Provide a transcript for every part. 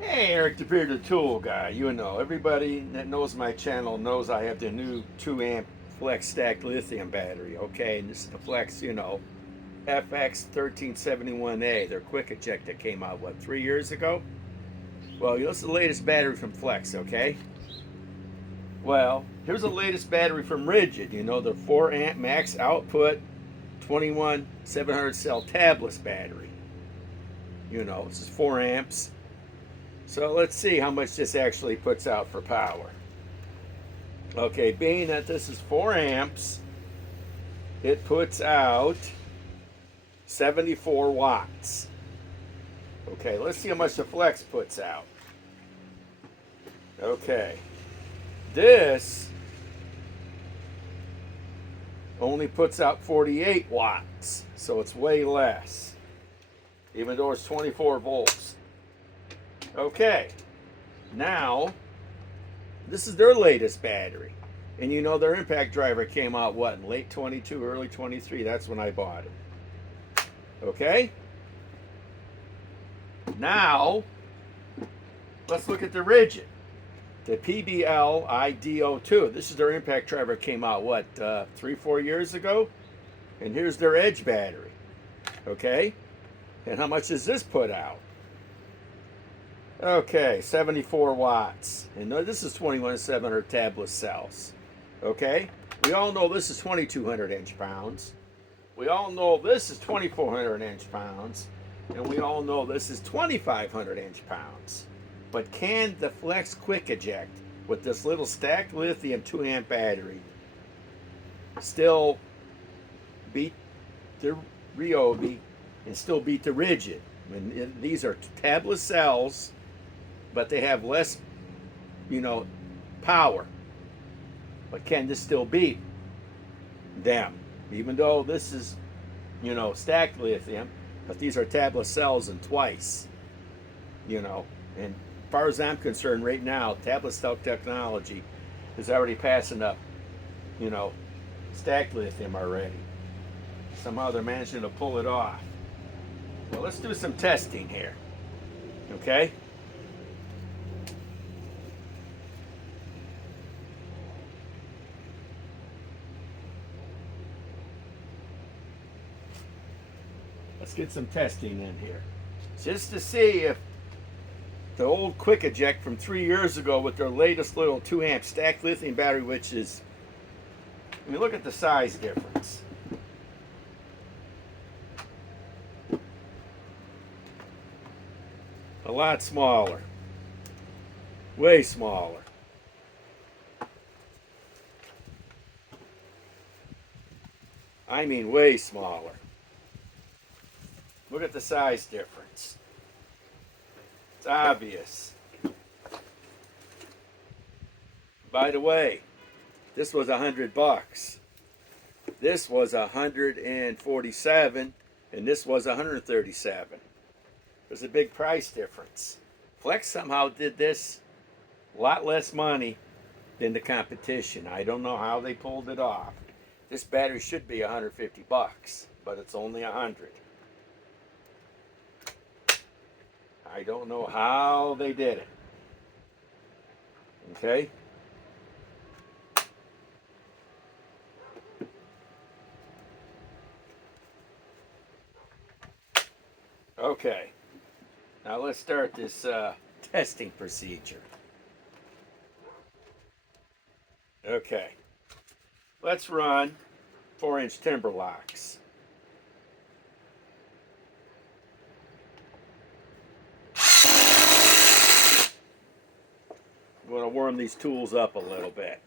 Hey, Eric the Bearded Tool Guy. You know, everybody that knows my channel knows I have the new 2 amp flex stacked lithium battery. Okay, and this is the flex, FX1371A. Their quick eject that came out, what, 3 years ago? Well, this is the latest battery from Flex, okay? Well, here's the latest battery from RIDGID. You know, the 4 amp max output 21700 cell tabless battery. You know, this is 4 amps. So let's see how much this actually puts out for power. Okay, being that this is 4 amps, it puts out 74 watts. Okay, let's see how much the Flex puts out. Okay, this only puts out 48 watts, so it's way less, even though it's 24 volts. Okay, now this is their latest battery, and you know their impact driver came out what, in late 22, early 23. That's when I bought it. Okay, now let's look at the RIDGID, the PBL-IDO2. This is their impact driver, came out what, 3-4 years ago, and here's their Edge battery. Okay, and how much does this put out? Okay, 74 watts. And this is 21700 tabless cells. Okay? We all know this is 2200 inch-pounds. We all know this is 2400 inch-pounds. And we all know this is 2500 inch-pounds. But can the Flex Quick Eject with this little stacked lithium 2 amp battery still beat the RYOBI and still beat the RIDGID? I mean, these are tabless cells, but they have less, power. But can this still beat them? Even though this is, stacked lithium, but these are tabless cells and twice, And as far as I'm concerned right now, tablet cell technology is already passing up, stacked lithium already. Somehow they're managing to pull it off. Well, let's do some testing here, okay? Let's get some testing in here, just to see if the old quick eject from 3 years ago with their latest little 2 amp stacked lithium battery, which is, I mean, look at the size difference. A lot smaller, way smaller. I mean, way smaller. Look at the size difference. It's obvious. By the way, this was $100. This was 147, and this was 137. There's a big price difference. Flex somehow did this a lot less money than the competition. I don't know how they pulled it off. This battery should be $150, but it's only 100. I don't know how they did it. Okay? Okay. Now let's start this testing procedure. Okay. Let's run 4-inch timber locks. I'm going to warm these tools up a little bit.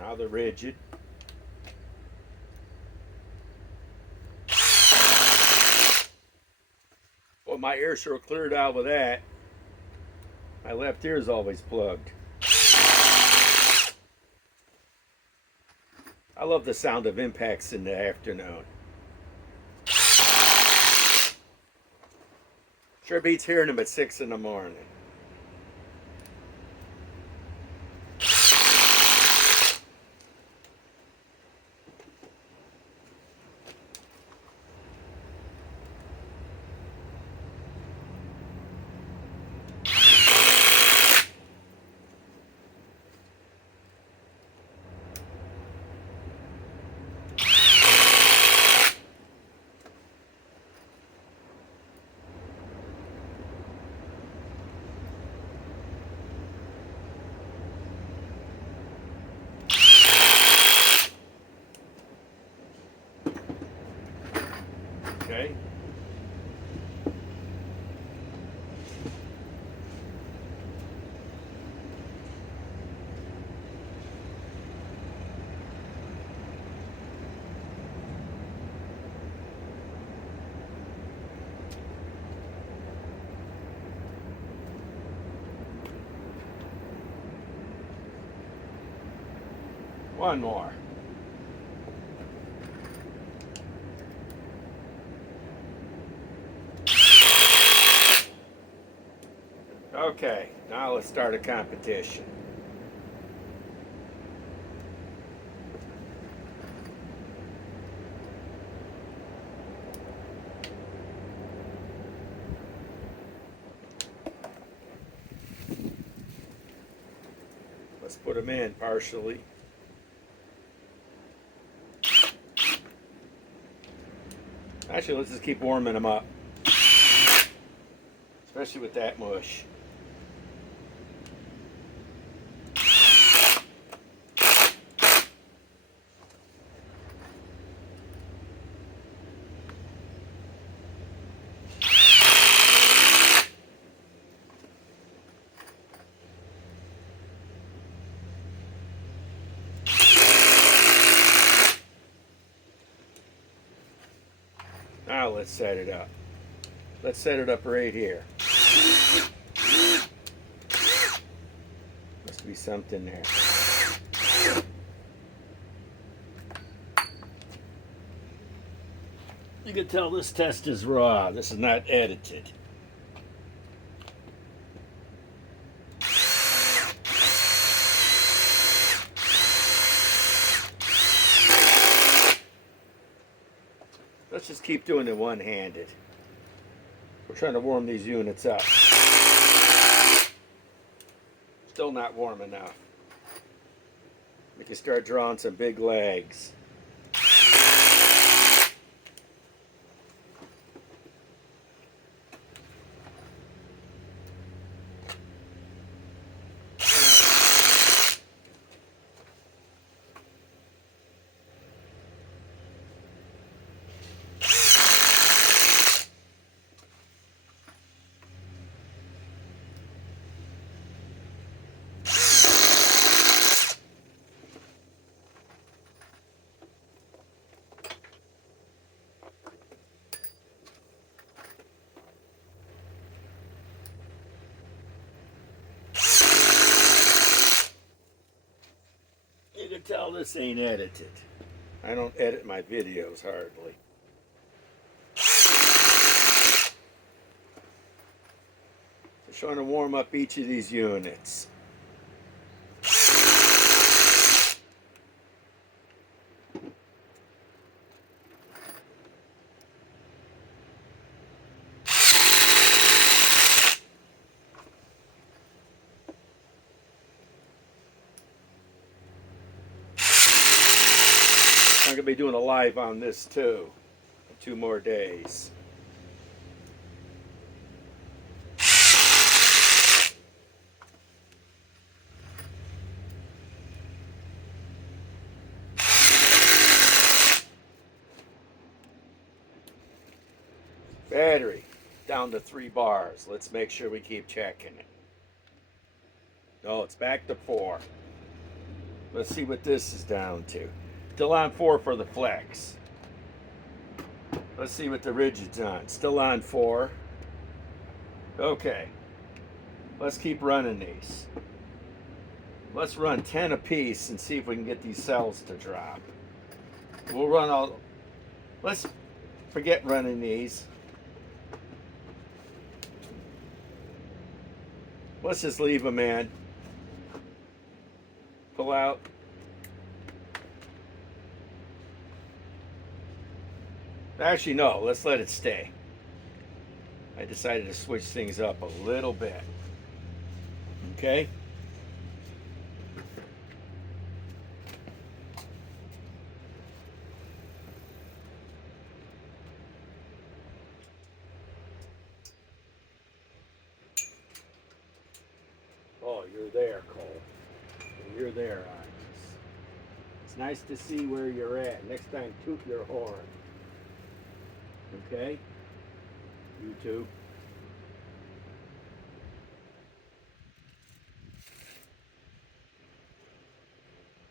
Now the RIDGID. Well, my air sure cleared out with that. My left ear is always plugged. I love the sound of impacts in the afternoon. Sure beats hearing them at 6 in the morning. Okay. One more. Okay, now let's start a competition. Let's put them in partially. Actually, let's just keep warming them up. Especially with that mush. Now let's set it up. Let's set it up right here. Must be something there. You can tell this test is raw. This is not edited. Let's just keep doing it one-handed. We're trying to warm these units up. Still not warm enough. We can start drawing some big legs. You can tell this ain't edited. I don't edit my videos hardly. Just trying to warm up each of these units. I'm going to be doing a live on this too in 2 more days. Battery down to 3 bars. Let's make sure we keep checking it. Oh, it's back to 4. Let's see what this is down to. Still on 4 for the flex. Let's see what the rigid's on. Still on 4. Okay. Let's keep running these. Let's run 10 apiece and see if we can get these cells to drop. We'll run all, let's forget running these. Let's just leave them in. Pull out. Actually, no, let's let it stay. I decided to switch things up a little bit. Okay? Oh, you're there, Cole. You're there, Onyx. It's nice to see where you're at. Next time, toot your horn. Okay? You too.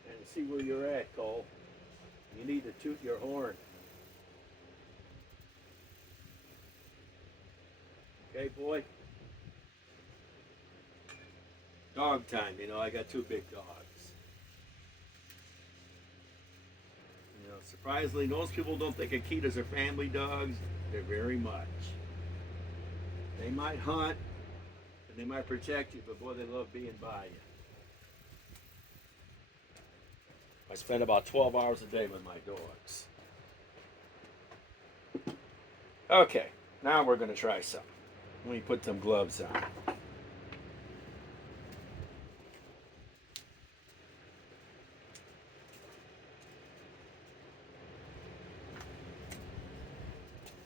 And see where you're at, Cole. You need to toot your horn. Okay, boy? Dog time, you know, I got 2 big dogs. You know, surprisingly, most people don't think Akitas are family dogs. They're very much. They might hunt, and they might protect you, but boy, they love being by you. I spend about 12 hours a day with my dogs. Okay, now we're going to try something. Let me put some gloves on.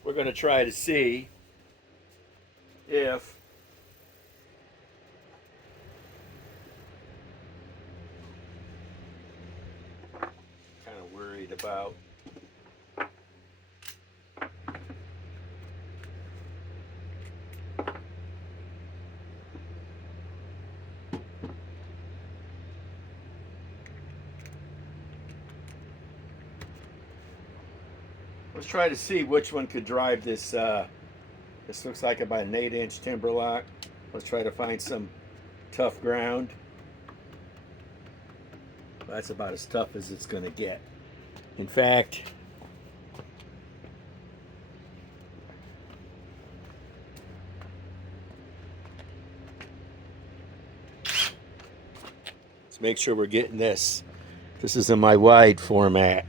We're going to try to see if kind of worried about let's try to see which one could drive this. This looks like about an 8-inch timber lock. Let's try to find some tough ground. That's about as tough as it's going to get. In fact, let's make sure we're getting this. This is in my wide format.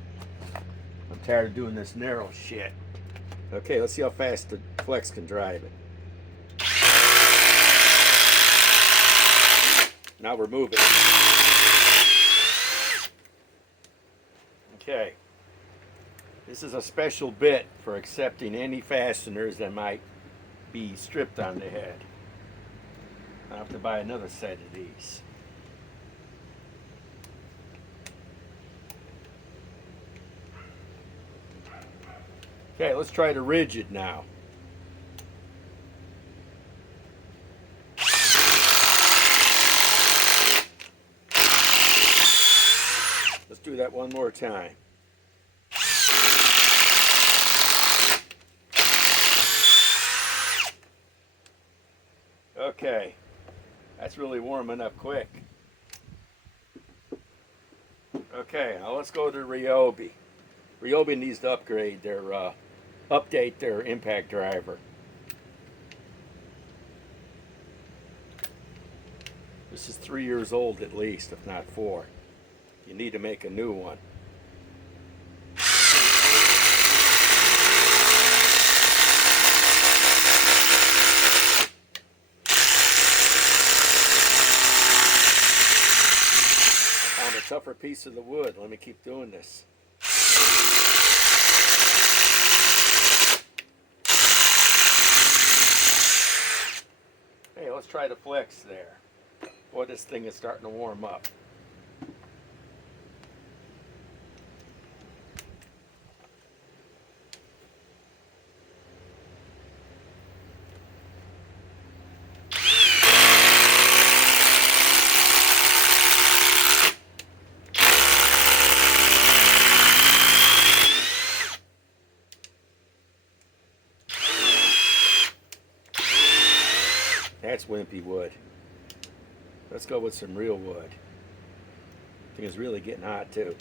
I'm tired of doing this narrow shit. Okay, let's see how fast the Flex can drive it. Now we're moving. Okay. This is a special bit for accepting any fasteners that might be stripped on the head. I'll have to buy another set of these. Okay, let's try the RIDGID now. Let's do that one more time. Okay, that's really warming up quick. Okay, now let's go to RYOBI. RYOBI needs to upgrade their, update their impact driver. This is 3 years old at least, if not 4. You need to make a new one. Found a tougher piece of the wood. Let me keep doing this. Hey, let's try the Flex there. Boy, this thing is starting to warm up. That's wimpy wood. Let's go with some real wood. I think it's really getting hot too.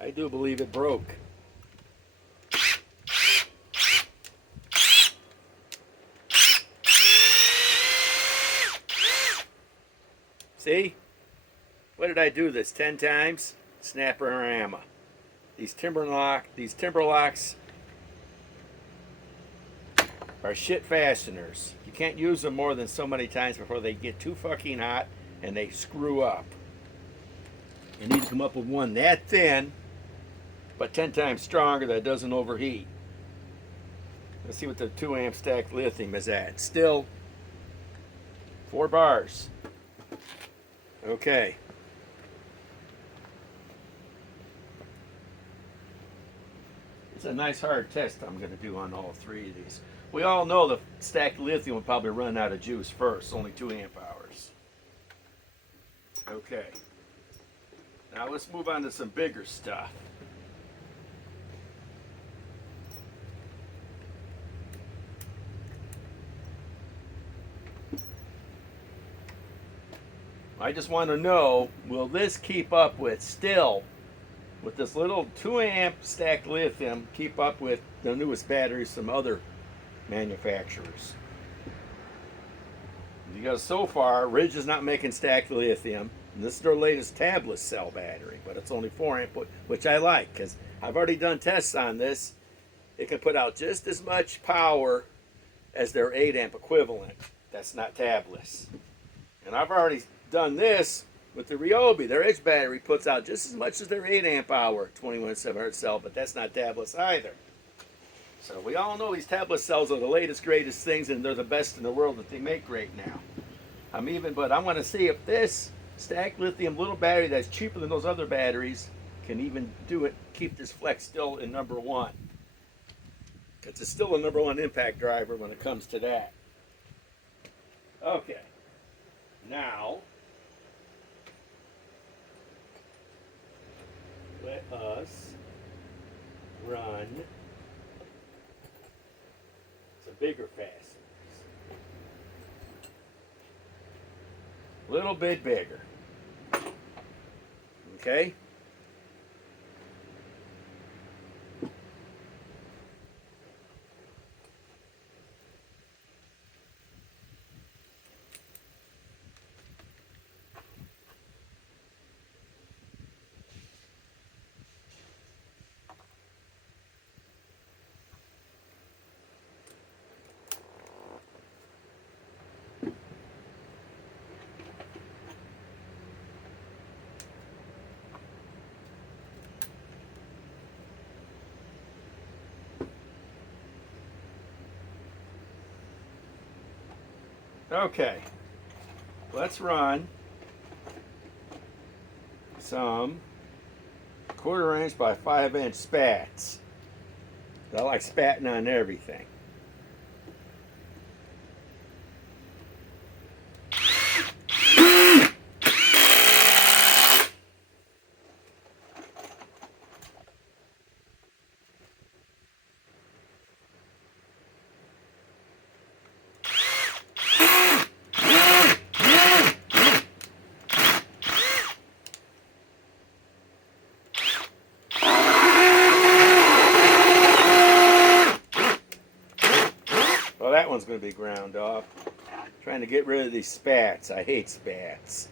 I do believe it broke. See? What did I do this 10 times? Snapper-rama. These timber locks are shit fasteners. You can't use them more than so many times before they get too fucking hot and they screw up. You need to come up with one that thin, but 10 times stronger that doesn't overheat. Let's see what the 2 amp stacked lithium is at. Still 4 bars. Okay. It's a nice hard test I'm going to do on all 3 of these. We all know the stacked lithium will probably run out of juice first, only 2 amp hours. Okay. Now let's move on to some bigger stuff. I just want to know, will this keep up with this little 2 amp stacked lithium, keep up with the newest batteries from other manufacturers? Because so far, Ridge is not making stacked lithium. And this is their latest tabless cell battery, but it's only 4 amp, which I like because I've already done tests on this. It can put out just as much power as their 8 amp equivalent. That's not tabless. And I've already done this with the RYOBI. Their Edge battery puts out just as much as their 8 amp hour 21700 cell, but that's not tabless either. So we all know these tabless cells are the latest, greatest things, and they're the best in the world that they make right now. But I want to see if this stacked lithium little battery that's cheaper than those other batteries can even do it, keep this flex still in #1. Because it's still a #1 impact driver when it comes to that. Okay. Now, let us run some bigger fasteners. A little bit bigger. Okay? Okay, let's run some 1/4 inch by 5 inch spats. I like spatting on everything. Well, that one's going to be ground off. Trying to get rid of these spats. I hate spats.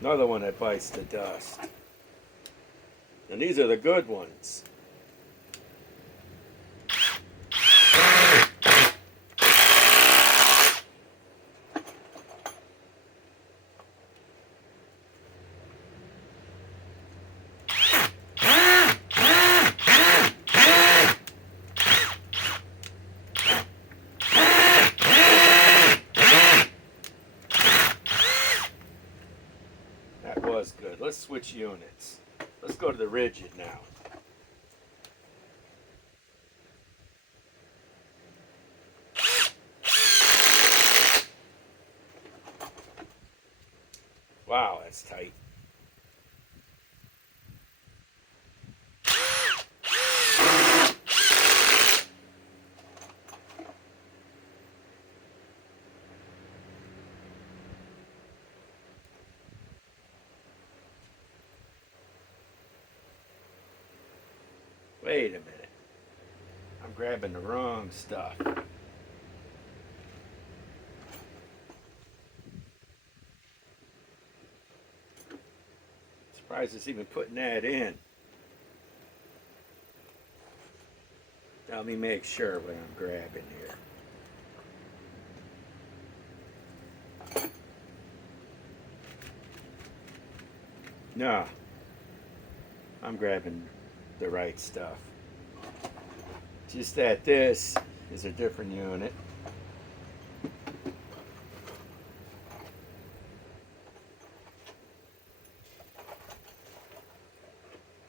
Another one that bites the dust. And these are the good ones. let's switch units. Let's go to the rigid now. Wow, that's tight. Wait a minute. I'm grabbing the wrong stuff. Surprised it's even putting that in. Now let me make sure what I'm grabbing here. No, I'm grabbing the right stuff. Just that this is a different unit.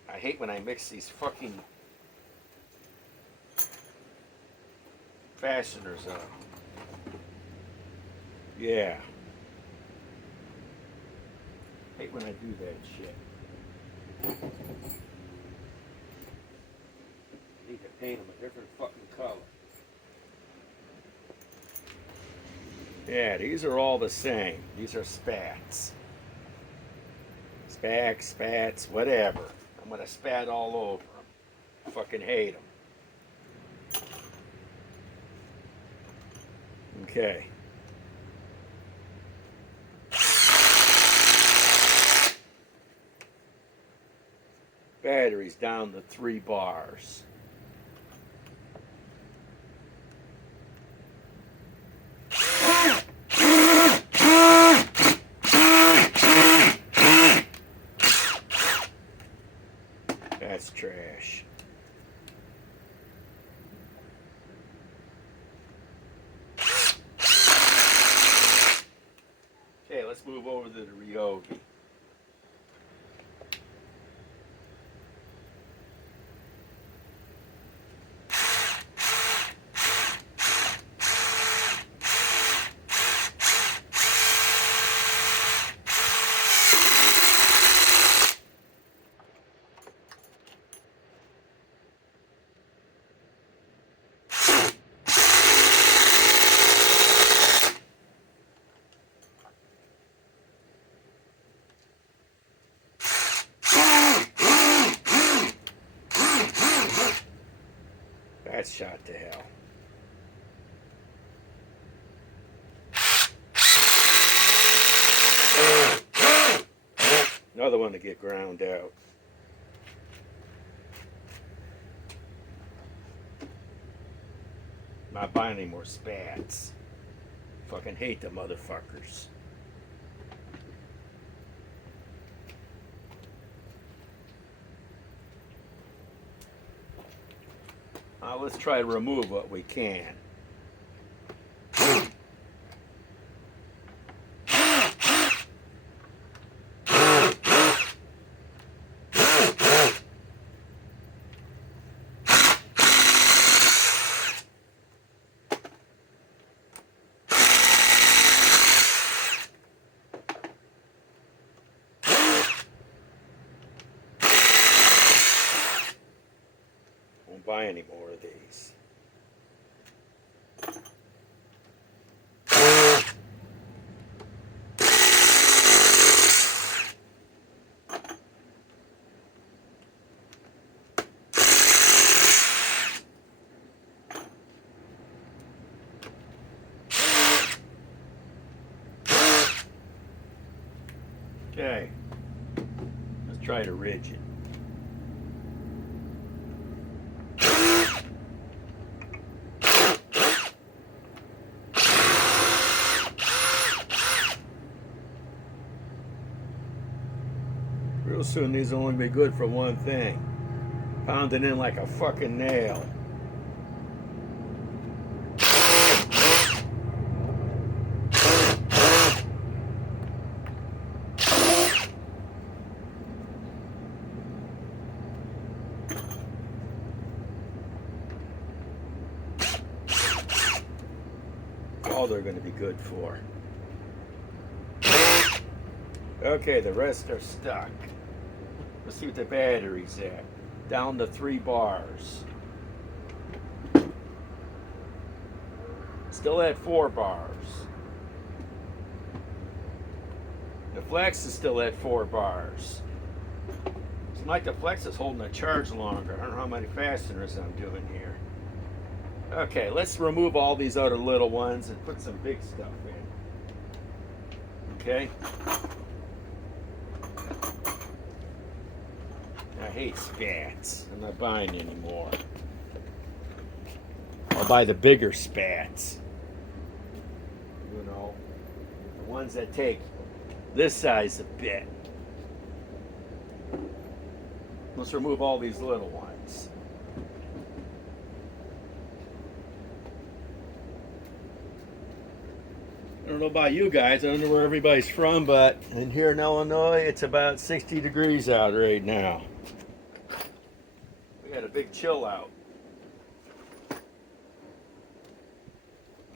I hate when I mix these fucking fasteners up. Yeah. Hate when I do that shit. Need to paint them a different fucking color. Yeah, these are all the same. These are spats. Spats, whatever. I'm gonna spat all over them. Fucking hate them. Okay. Batteries down to 3 bars. That's trash. Okay, let's move over to the RYOBI. That's shot to hell. Another one to get ground out. Not buying any more spats. Fucking hate the motherfuckers. Let's try to remove what we can. Buy any more of these. Okay, let's try to rigid. Real soon these will only be good for one thing. Pounding in like a fucking nail. all they're going to be good for. Okay, the rest are stuck. Let's see what the battery's at. Down to 3 bars. Still at 4 bars. The flex is still at 4 bars. Seems like the flex is holding the charge longer. I don't know how many fasteners I'm doing here. Okay, let's remove all these other little ones and put some big stuff in. Okay? I hate spats. I'm not buying anymore. I'll buy the bigger spats. You know, the ones that take this size a bit. Let's remove all these little ones. I don't know about you guys, I don't know where everybody's from, but in here in Illinois, it's about 60 degrees out right now. We got a big chill out.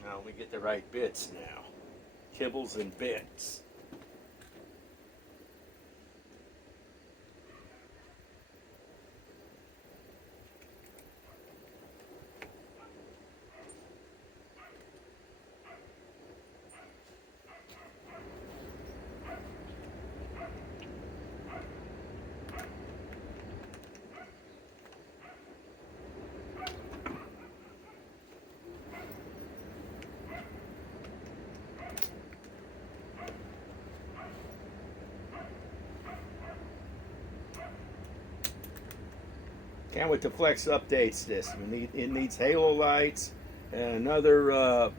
Now we get the right bits now. Kibbles and bits. Can't wait till Flex updates this. It needs halo lights and another.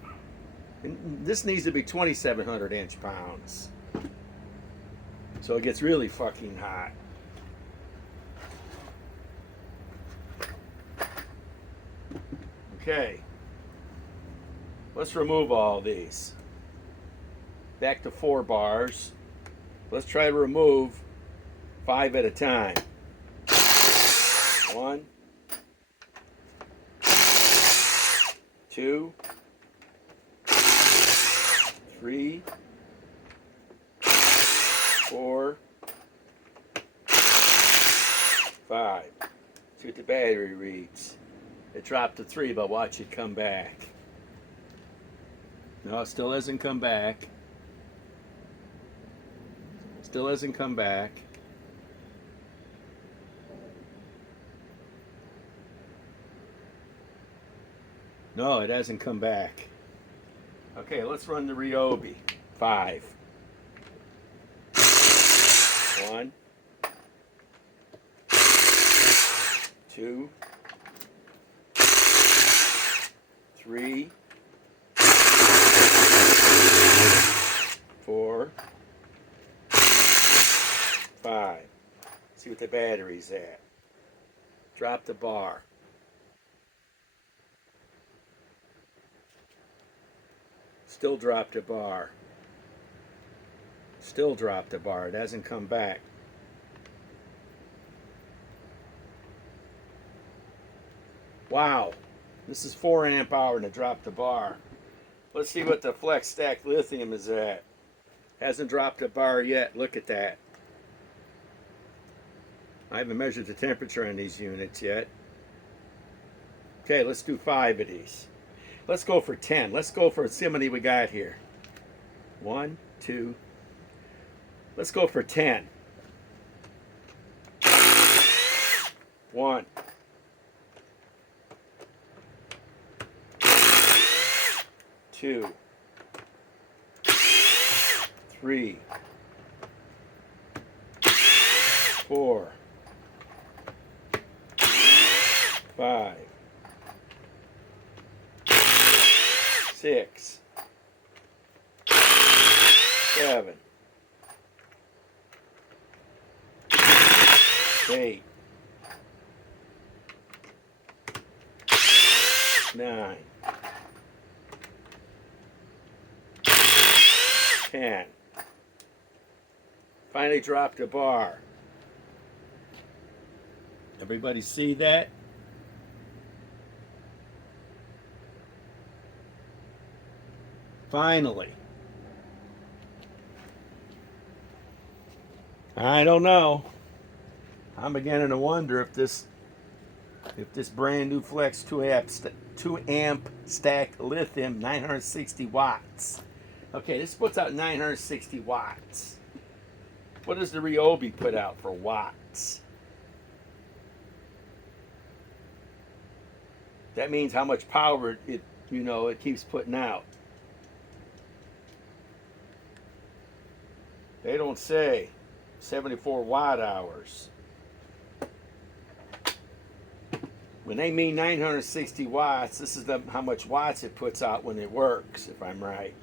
This needs to be 2,700 inch-pounds, so it gets really fucking hot. Okay, let's remove all these. Back to 4 bars. Let's try to remove 5 at a time. 1, 2, 3, 4, 5. See what the battery reads. It dropped to 3, but watch it come back. No, it still hasn't come back. Still hasn't come back. No, it hasn't come back. Okay, let's run the RYOBI. 5. 1, 2, 3, 4, 5. See what the battery's at. Drop the bar. Still dropped a bar. Still dropped a bar. It hasn't come back. Wow. This is 4 amp hour and it dropped the bar. Let's see what the Flex Stacked Lithium is at. Hasn't dropped a bar yet. Look at that. I haven't measured the temperature on these units yet. Okay, let's do 5 of these. Let's go for 10. Let's go for, see how many we got here. 1, 2. Let's go for 10. 1. 2. 3. 4. 5. 6, 7, 8, 9, 10. Finally dropped a bar. Everybody see that? Finally. I don't know. I'm beginning to wonder if this brand new Flex 2 amp stacked lithium 960 watts. Okay, this puts out 960 watts. What does the RYOBI put out for watts? That means how much power it keeps putting out. They don't say. 74 watt hours. When they mean 960 watts, this is how much watts it puts out when it works, if I'm right.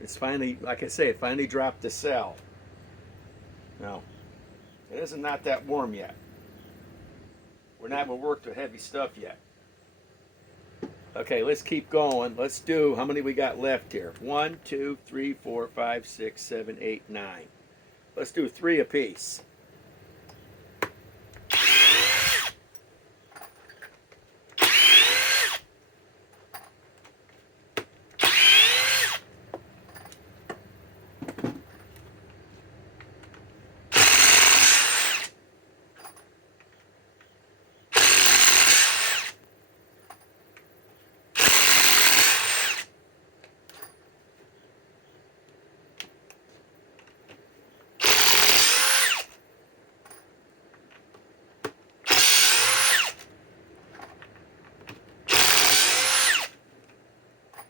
It's finally, like I say, it finally dropped the cell. No, it isn't not that warm yet. We're not going to work with heavy stuff yet. Okay, let's keep going. Let's do, how many we got left here? 1, 2, 3, 4, 5, 6, 7, 8, 9. Let's do 3 apiece.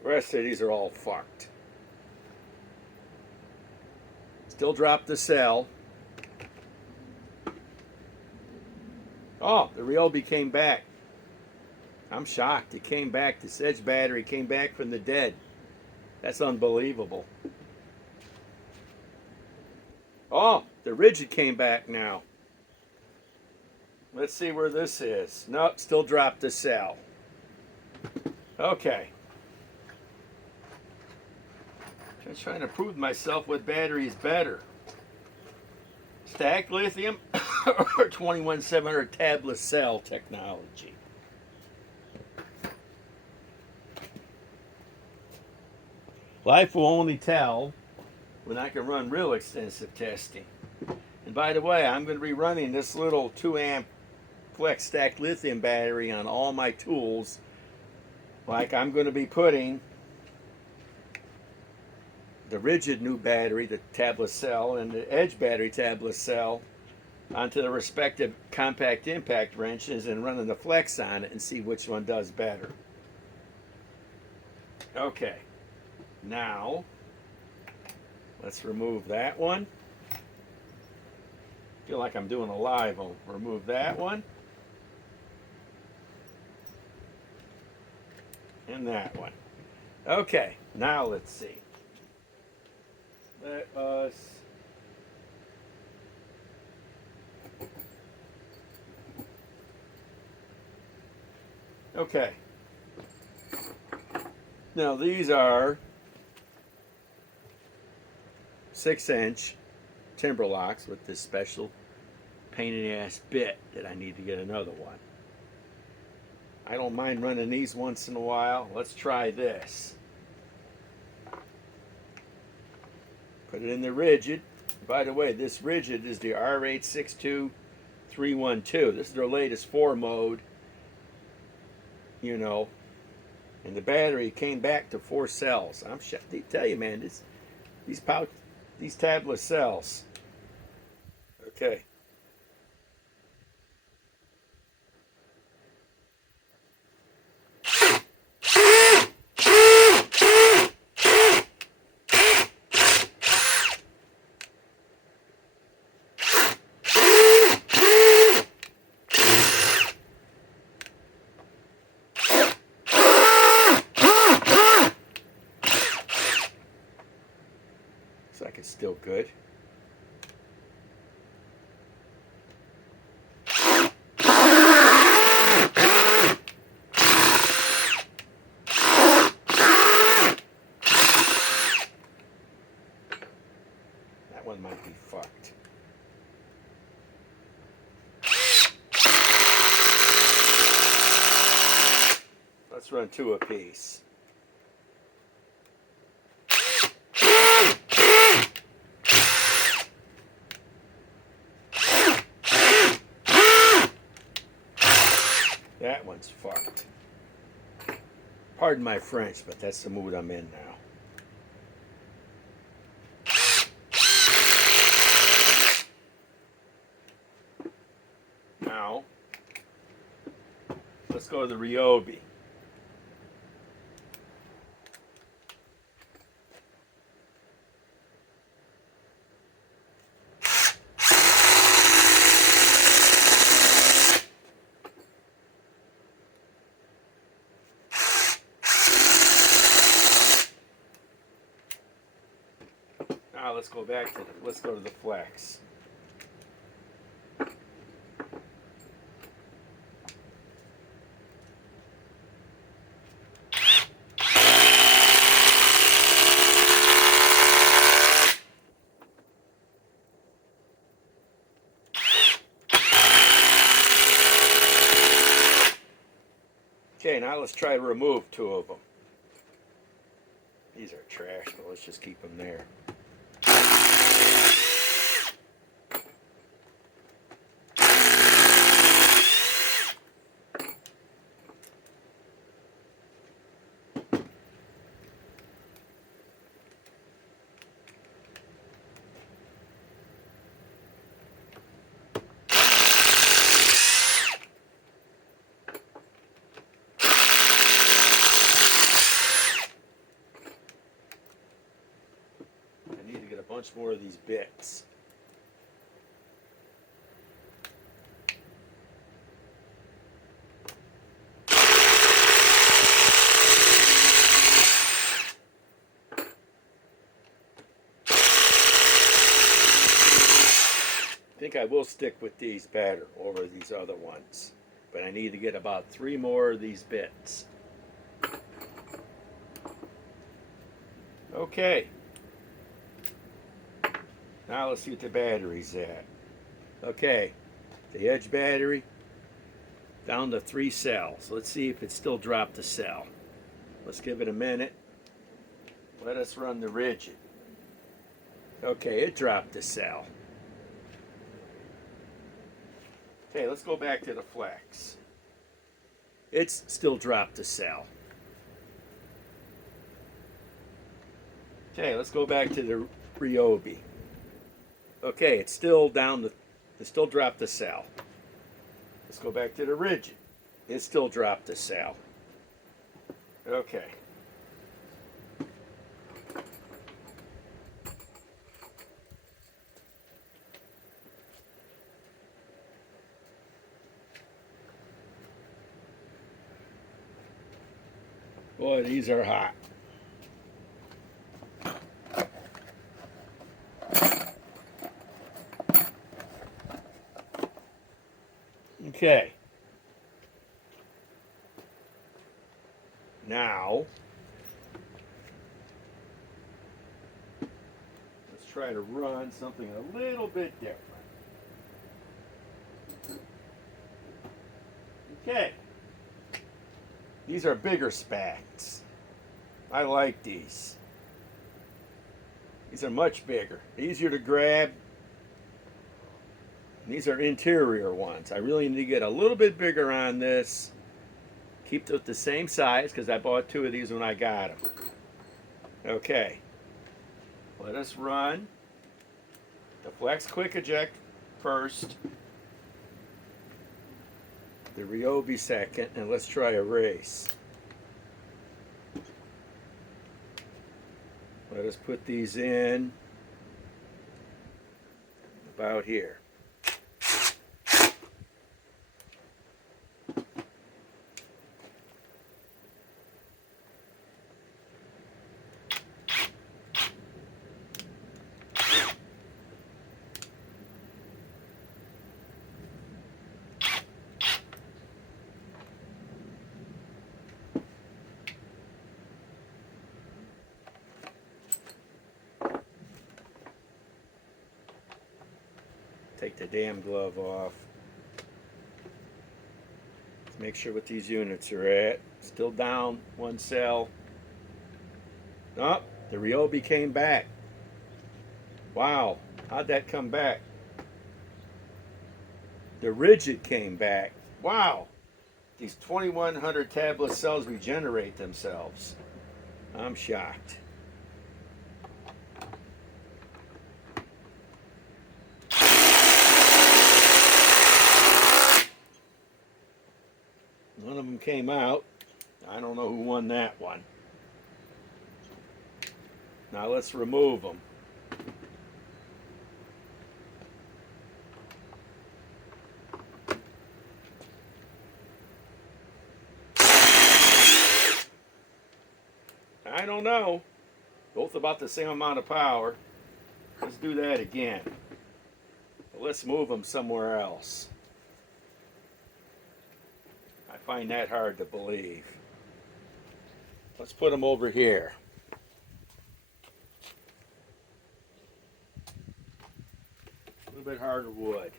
The rest of these are all fucked. Still dropped the cell. Oh, the RYOBI came back. I'm shocked. It came back. This Edge battery came back from the dead. That's unbelievable. Oh, the RIDGID came back now. Let's see where this is. Nope, still dropped the cell. Okay. Just trying to prove myself what battery is better. Stacked lithium or 21700 tabless cell technology. Life will only tell when I can run real extensive testing. And by the way, I'm going to be running this little 2 amp Flex stacked lithium battery on all my tools. Like I'm going to be putting the RIDGID new battery, the tabless cell, and the Edge battery tabless cell onto the respective compact impact wrenches and running the Flex on it and see which one does better. Okay, now let's remove that one. Feel like I'm doing a live. I'll remove that one. And that one. Okay, now let's see. Let us okay. Now these are 6-inch timber locks with this special pain in the ass bit that I need to get another one. I don't mind running these once in a while. Let's try this. Put it in the RIDGID. By the way, this RIDGID is the R862312. This is their latest 4 mode. You know, and the battery came back to 4 cells. I'm shocked to tell you, man, these tabless cells. Okay. Looks like it's still good. That one might be fucked. let's run 2 apiece. That one's fucked. Pardon my French, but that's the mood I'm in now. Now, let's go to the RYOBI. Now let's go back to let's go to the flex. Okay, now let's try to remove 2 of them. These are trash, but let's just keep them there. Bunch more of these bits. I think I will stick with these better over these other ones, but I need to get about 3 more of these bits. Okay. Now let's see what the battery's at. Okay, the edge battery down to 3 cells. Let's see if it still dropped a cell. Let's give it a minute. Let us run the RIDGID. Okay, it dropped a cell. Okay, let's go back to the flex. It's still dropped a cell. Okay, let's go back to the RYOBI. Okay, it's still down to, it still dropped a cell. Let's go back to the RIDGID. It still dropped a cell. Okay. Boy, these are hot. Okay. Now, let's try to run something a little bit different. Okay. These are bigger spats. I like these. These are much bigger, easier to grab. These are interior ones. I really need to get a little bit bigger on this. Keep it the same size because I bought 2 of these when I got them. Okay. Let us run the flex quick eject first, the RYOBI second, and let's try a race. Let us put these in about here. Take the damn glove off. Let's Make sure what these units are at. Still down one cell. Oh, the RYOBI came back. Wow, how'd that come back? The RIDGID came back. Wow, these 2100 tablet cells regenerate themselves. I'm shocked. None of them came out. I don't know who won that one. Now let's remove them. I don't know. Both about the same amount of power. Let's do that again. But let's move them somewhere else. I find that hard to believe. Let's put them over here. A little bit harder wood.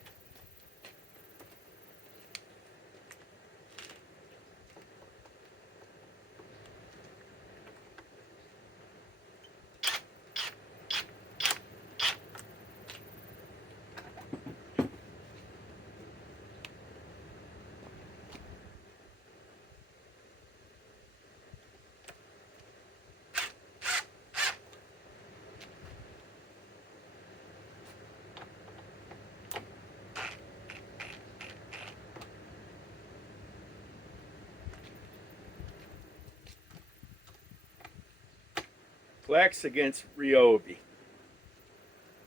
Flex against RYOBI.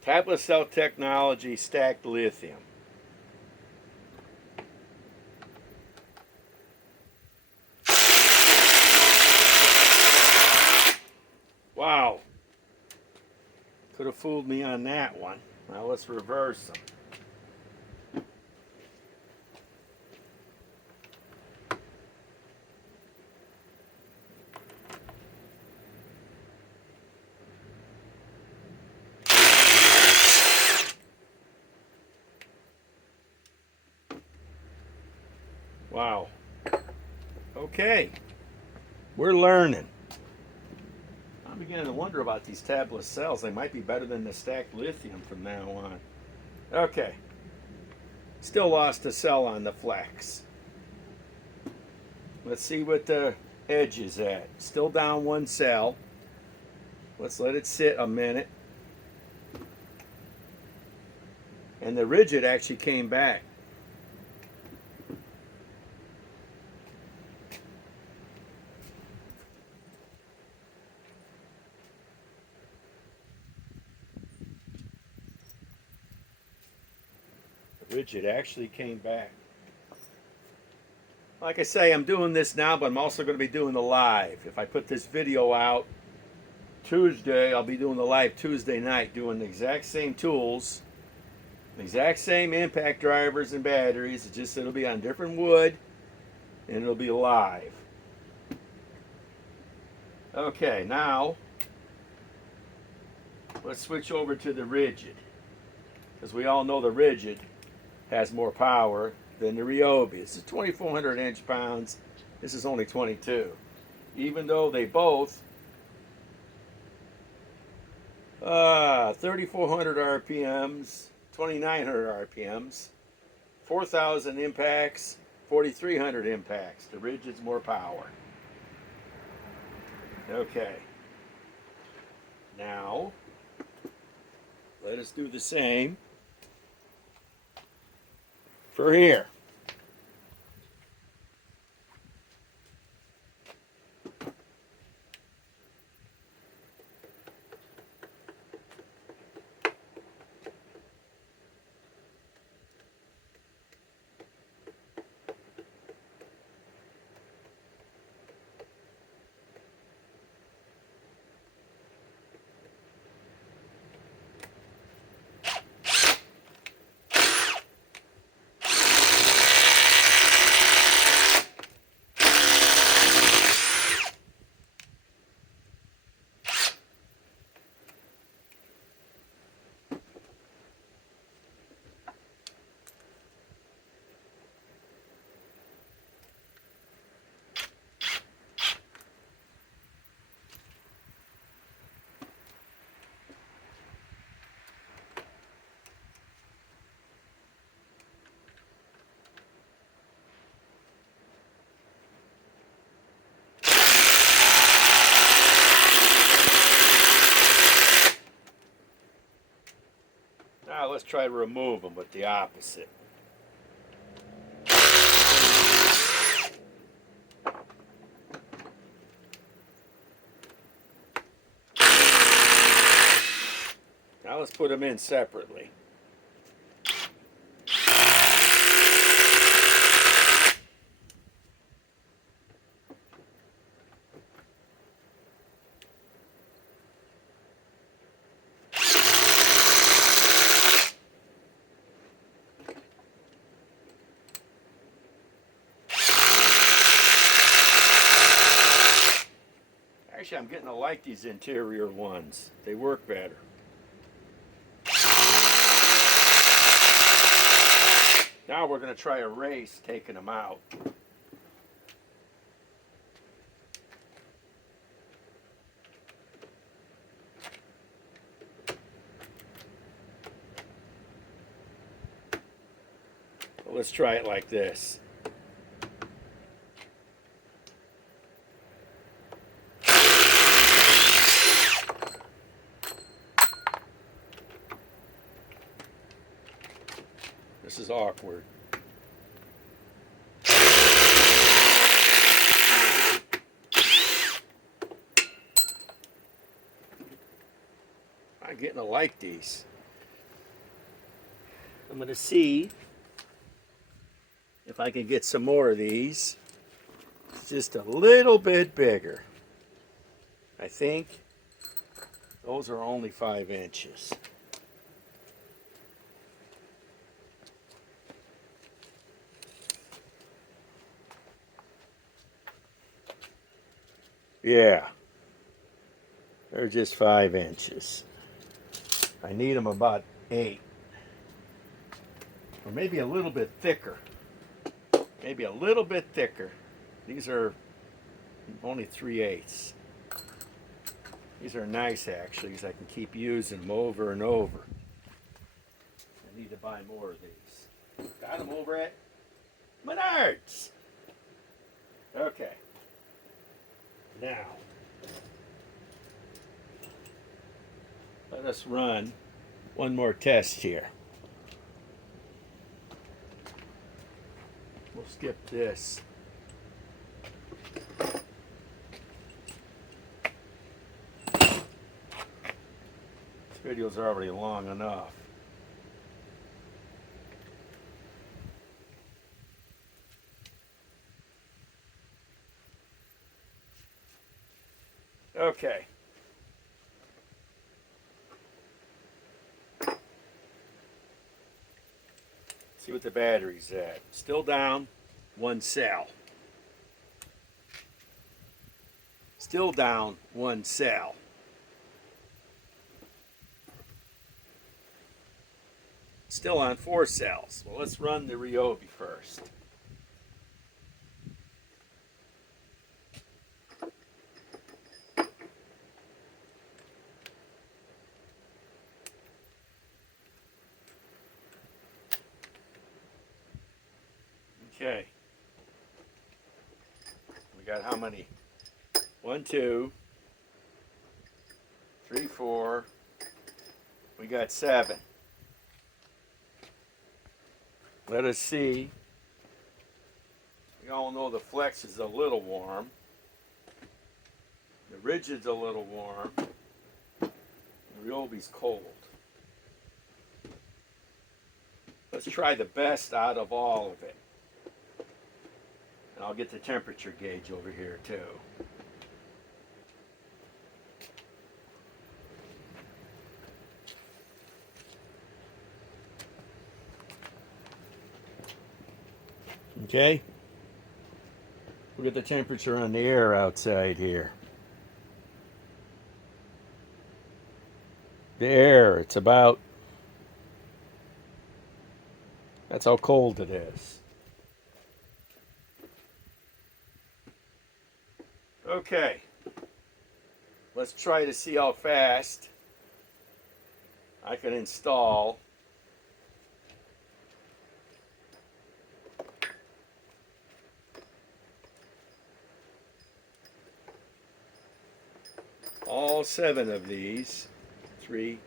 Tablet cell technology, stacked lithium. Wow. Could have fooled me on that one. Now let's reverse them. Wow. Okay. We're learning. I'm beginning to wonder about these tablet cells. They might be better than the stacked lithium from now on. Okay. Still lost a cell on the flex. Let's see what the edge is at. Still down one cell. Let's let it sit a minute. And the RIDGID actually came back. RIDGID actually came back. Like I say, I'm doing this now, but I'm also going to be doing the live. If I put this video out Tuesday, I'll be doing the live Tuesday night, doing the exact same tools, the exact same impact drivers and batteries. It's just it'll be on different wood, and it'll be live. Okay, now let's switch over to the RIDGID, because we all know the RIDGID has more power than the RYOBI. This is 2,400 inch-pounds. This is only 22. Even though they both 3,400 RPMs, 2,900 RPMs, 4,000 impacts, 4,300 impacts. The RIDGID's more power. Okay. Now, let us do the same for here. try to remove them with the opposite. Now let's put them in separately. Actually, I'm getting to like these interior ones. They work better. Now we're going to try a race taking them out. Well, let's try it like this. This is awkward. I'm getting to like these. I'm going to see if I can get some more of these. It's just a little bit bigger. I think those are only 5 inches. Yeah, they're just 5 inches. I need them about 8. Or maybe a little bit thicker. Maybe a little bit thicker. These are only 3/8. These are nice actually, because I can keep using them over and over. I need to buy more of these. Got them over at Menards. Okay. Now, let us run one more test here. We'll skip this. This video's already long enough. Okay. See what the battery's at. Still down 1 cell. Still down 1 cell. Still on 4 cells. Well, let's run the RYOBI first. Okay. We got how many? 1, 2, 3, 4. We got 7. Let us see. We all know the flex is a little warm. The RIDGID's a little warm. The RYOBI's cold. Let's try the best out of all of it. And I'll get the temperature gauge over here too. Okay. Look at the temperature on the air outside here. The air, it's about, that's how cold it is. Okay, let's try to see how fast I can install all 7 of these. 3,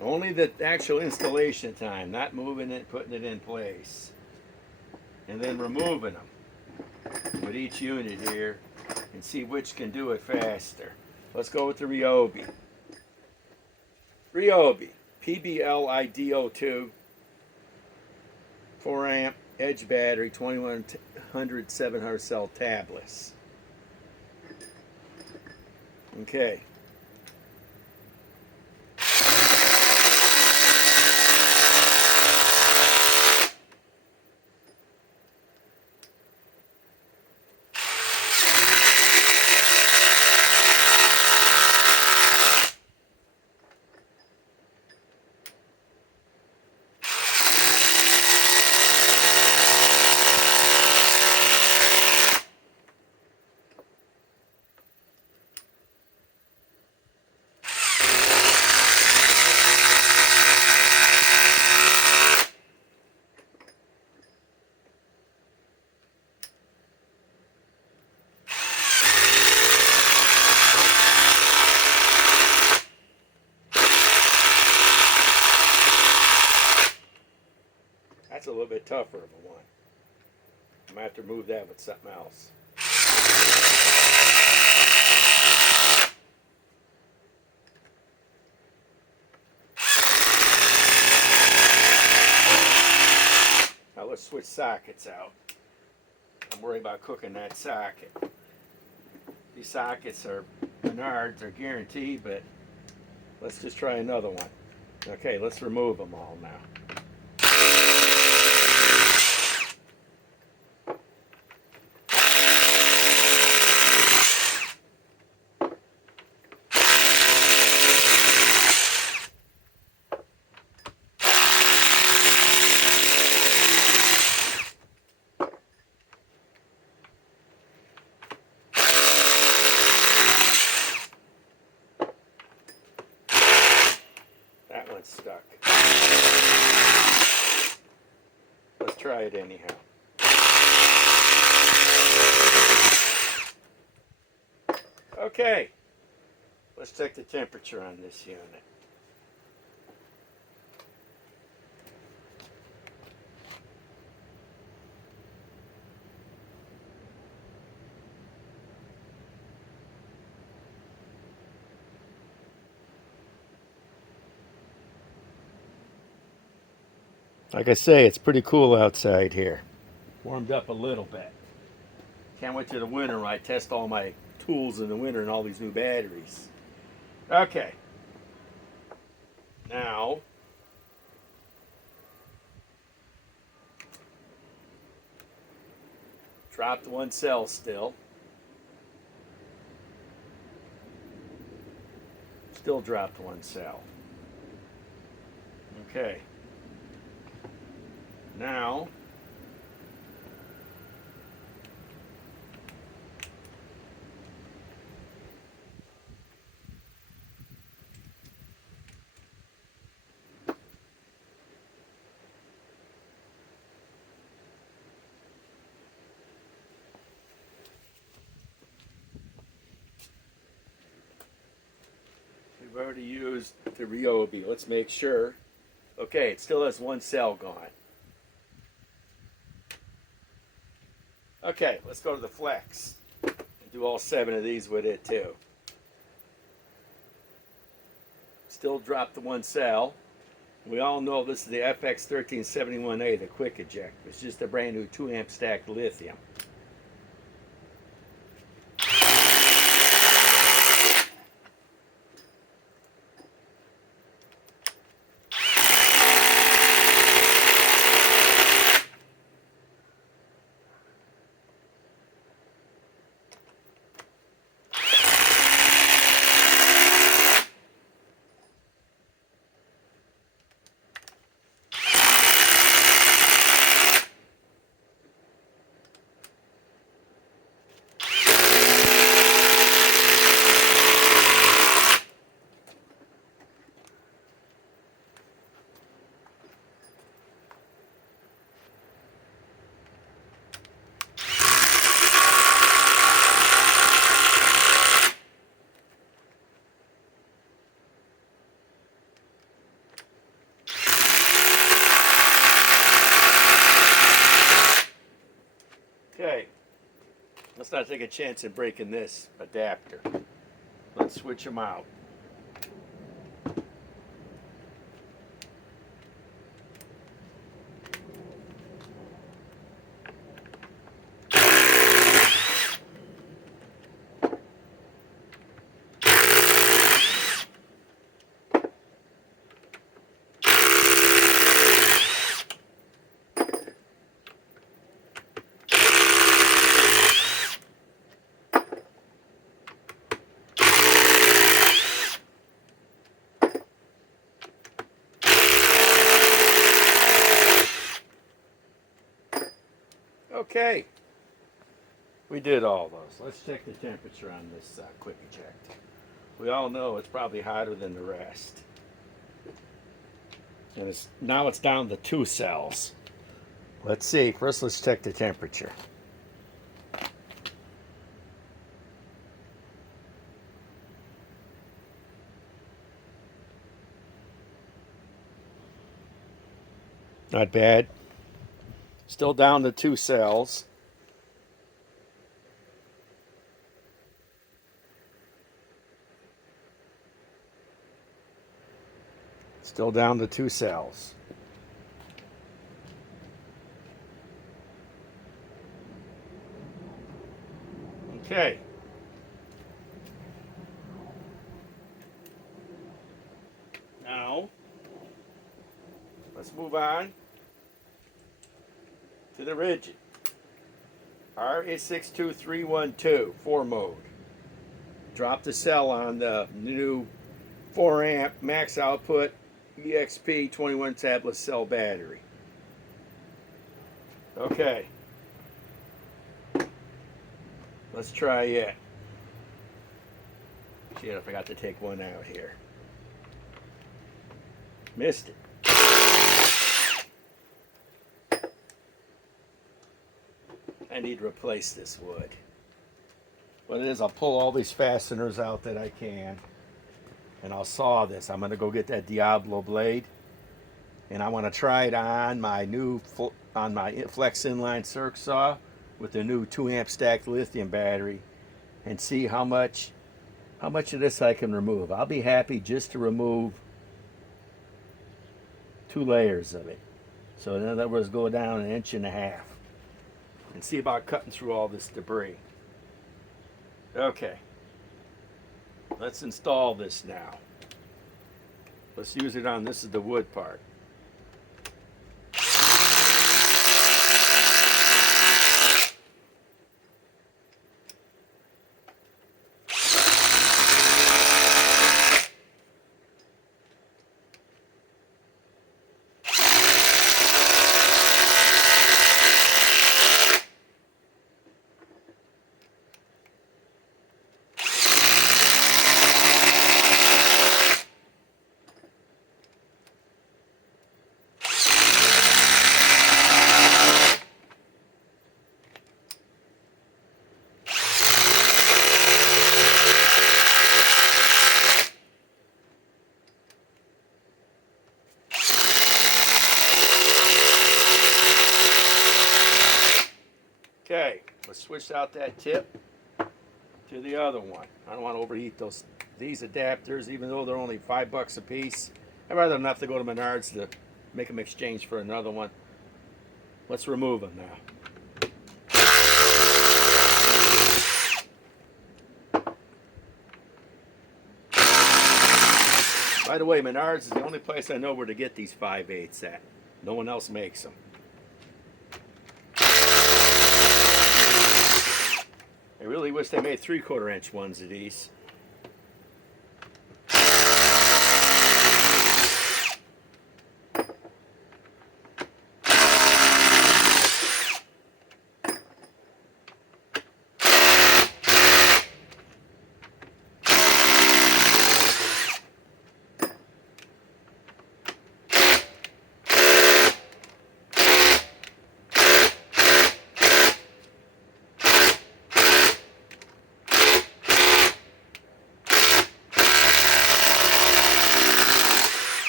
Only the actual installation time, not moving it, putting it in place. And then removing them with each unit here and see which can do it faster. Let's go with the RYOBI. RYOBI, PBLIDO2, 4 amp edge battery, 2100 700 cell tabless. Okay. That's a little bit tougher of a one. I'm going to have to move that with something else. Now let's switch sockets out. I'm worried about cooking that socket. These sockets are Menards, they're guaranteed, but let's just try another one. Okay, let's remove them all now. That one's stuck. Let's try it anyhow. Okay, let's check the temperature on this unit. Like I say, it's pretty cool outside here. Warmed up a little bit. Can't wait to the winter when I test all my tools in the winter and all these new batteries. Okay. Now, dropped one cell still. Still dropped one cell. Okay. Now, we've already used the RYOBI. Let's make sure. Okay, it still has one cell gone. Okay, let's go to the flex and do all 7 of these with it too. Still dropped the one cell. We all know this is the FX1371A, the quick eject. It's just a brand new 2 amp stacked lithium. Let's not take a chance in breaking this adapter. Let's switch them out. Okay, we did all those. Let's check the temperature on this quick eject. We all know it's probably hotter than the rest. And now it's down to 2 cells. Let's see. First, let's check the temperature. Not bad. Still down to 2 cells. Still down to 2 cells. Okay. Now, let's move on to the RIDGID. R862312, 4 mode. Drop the cell on the new 4 amp max output EXP 21 tabless cell battery. Okay. Let's try it. Shit, I forgot to take one out here. Missed it. I need to replace this wood. What it is, I'll pull all these fasteners out that I can, and I'll saw this. I'm going to go get that Diablo blade, and I want to try it on my new flex inline circ saw with the new 2 amp stacked lithium battery, and see how much of this I can remove. I'll be happy just to remove 2 layers of it. So in other words, go down 1.5 inches. And see about cutting through all this debris. Okay. Let's install this now. Let's use it on, this is the wood part. Okay, let's switch out that tip to the other one. I don't want to overheat these adapters, even though they're only $5 a piece. I'd rather not have to go to Menards to make them exchange for another one. Let's remove them now. By the way, Menards is the only place I know where to get these 5/8 at. No one else makes them. I really wish they made 3/4 inch ones of these.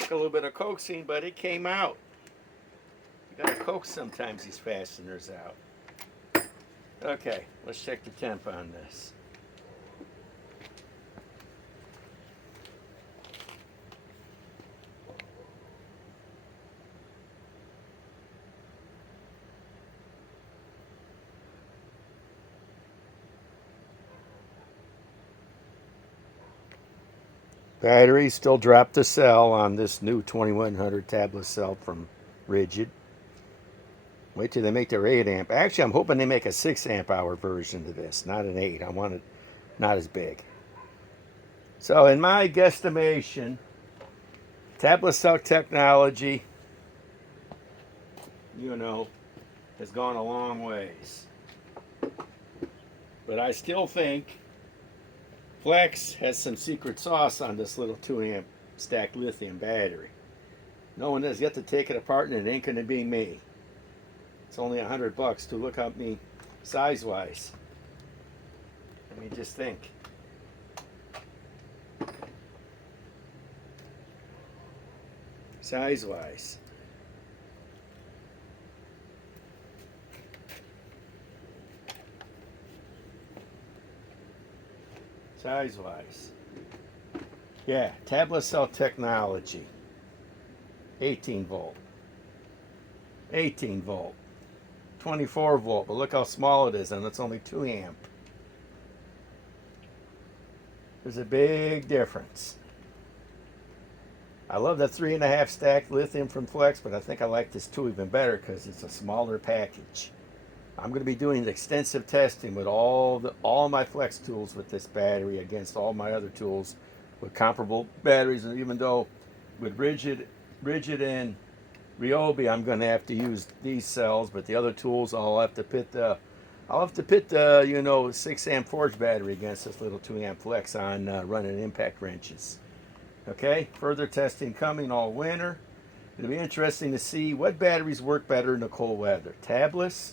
A little bit of coaxing, but it came out. You gotta coax sometimes these fasteners out. Okay, let's check the temp on this. Battery still dropped the cell on this new 2100 tablet cell from RIDGID. Wait till they make their 8 amp. Actually, I'm hoping they make a 6 amp hour version of this, not an 8. I want it not as big. So in my guesstimation, tablet cell technology, you know, has gone a long ways. But I still think Flex has some secret sauce on this little 2 amp stacked lithium battery. No one has yet to take it apart, and it ain't going to be me. It's only $100 to look at me size-wise. Let me just think. Size-wise. Size-wise. Yeah, tablet cell technology. 18 volt. 18 volt. 24 volt, but look how small it is, and it's only 2 amp. There's a big difference. I love that 3.5 stacked lithium from Flex, but I think I like this 2 even better because it's a smaller package. I'm going to be doing extensive testing with all my Flex tools with this battery against all my other tools with comparable batteries, and even though with RIDGID and RYOBI, I'm going to have to use these cells, but the other tools I'll have to pit the you know 6 amp forge battery against this little 2 amp Flex on running impact wrenches. Okay, further testing coming all winter. It'll be interesting to see what batteries work better in the cold weather, tabless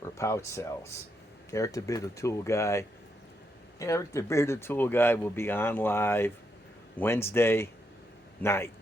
or pouch cells. Eric the Bearded Tool Guy. Eric the Bearded Tool Guy will be on live Wednesday night.